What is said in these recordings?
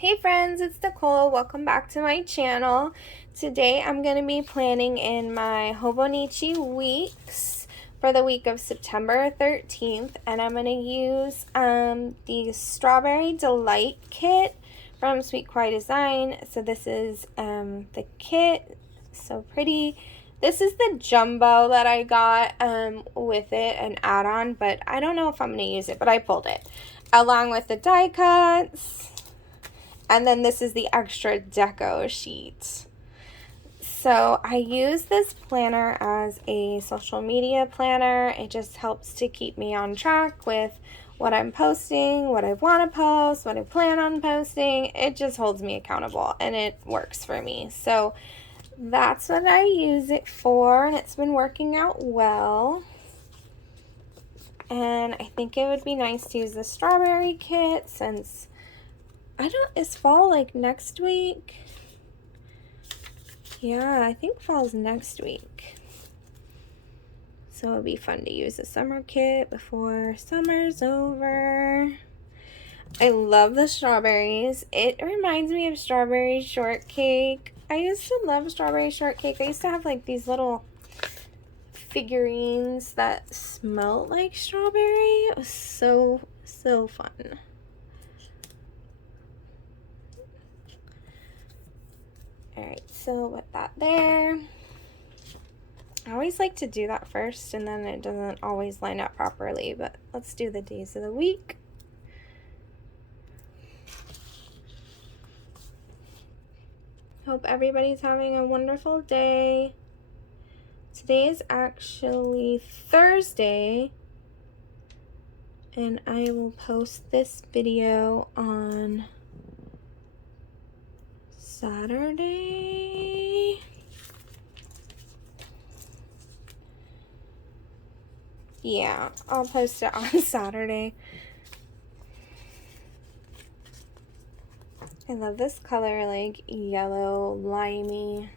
Hey friends, it's Nicole. Welcome back to my channel. Today I'm going to be planning in my Hobonichi Weeks for the week of September 13th, and I'm going to use the Strawberry Delight kit from Sweet Kawaii Design. So this is the kit, so pretty. This is the jumbo that I got with it, an add-on, but I don't know if I'm going to use it, but I pulled it. Along with the die cuts. And then this is the extra deco sheet. So I use this planner as a social media planner. It just helps to keep me on track with what I'm posting, what I want to post, what I plan on posting. It just holds me accountable and it works for me. So that's what I use it for, and it's been working out well. And I think it would be nice to use the strawberry kit since is fall like next week? Yeah, I think fall's next week. So it'll be fun to use the summer kit before summer's over. I love the strawberries. It reminds me of strawberry shortcake. I used to love strawberry shortcake. I used to have like these little figurines that smelled like strawberry. It was so fun. Alright, so with that there, I always like to do that first and then it doesn't always line up properly, but let's do the days of the week. Hope everybody's having a wonderful day. Today is actually Thursday, and I will post this video on Saturday. Yeah, I'll post it on Saturday. I love this color, like yellow, limey.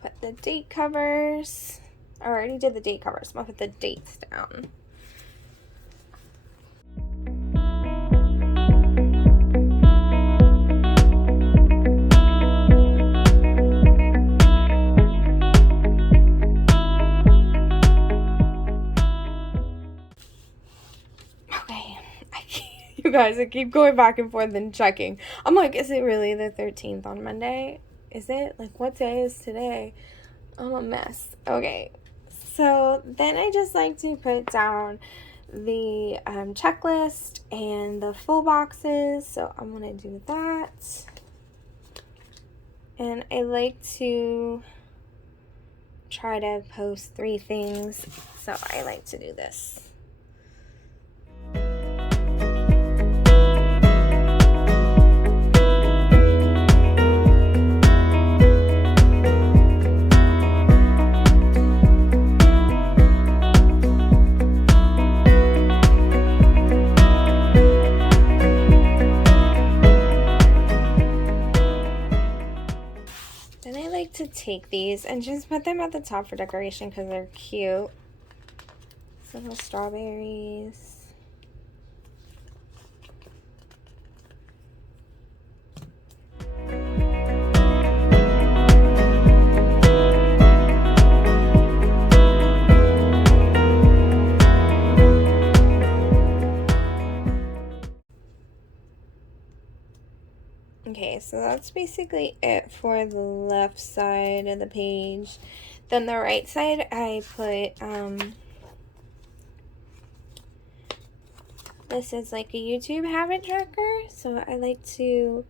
Put the date covers. I already did the date covers. I'm gonna put the dates down. You guys, I keep going back and forth and checking. I'm like, is it really the 13th on Monday? Is it? Like, what day is today? I'm a mess. Okay, so then I just like to put down the checklist and the full boxes. So I'm going to do that. And I like to try to post 3 things. So I like to do this. To take these and just put them at the top for decoration because they're cute. Little strawberries. Okay, so that's basically it for the left side of the page. Then the right side, I put, this is like a YouTube habit tracker. So I like to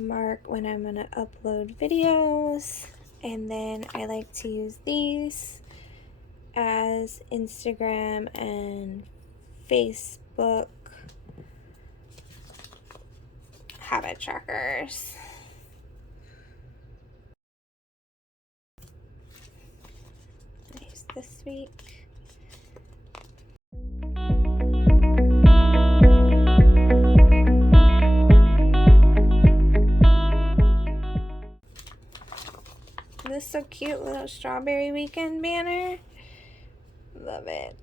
mark when I'm going to upload videos. And then I like to use these as Instagram and Facebook habit trackers. Nice this week. This is so cute, little strawberry weekend banner. Love it.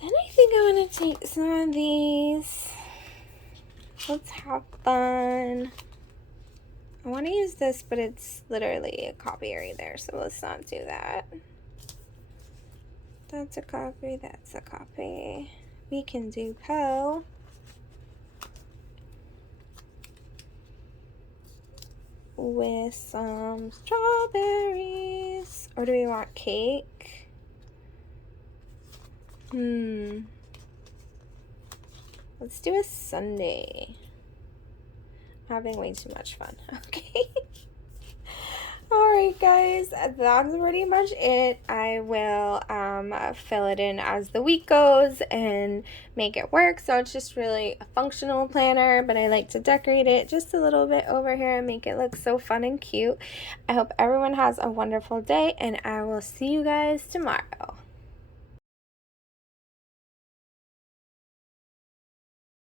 Then I think I want to take some of these. Let's have fun. I want to use this, but it's literally a copy right there, so let's not do that. That's a copy, that's a copy. We can do Poe. With some strawberries. Or do we want cake? Let's do a sundae. I'm having way too much fun. Okay. Alright guys, that's pretty much it. I will fill it in as the week goes and make it work. So it's just really a functional planner, but I like to decorate it just a little bit over here and make it look so fun and cute. I hope everyone has a wonderful day, and I will see you guys tomorrow.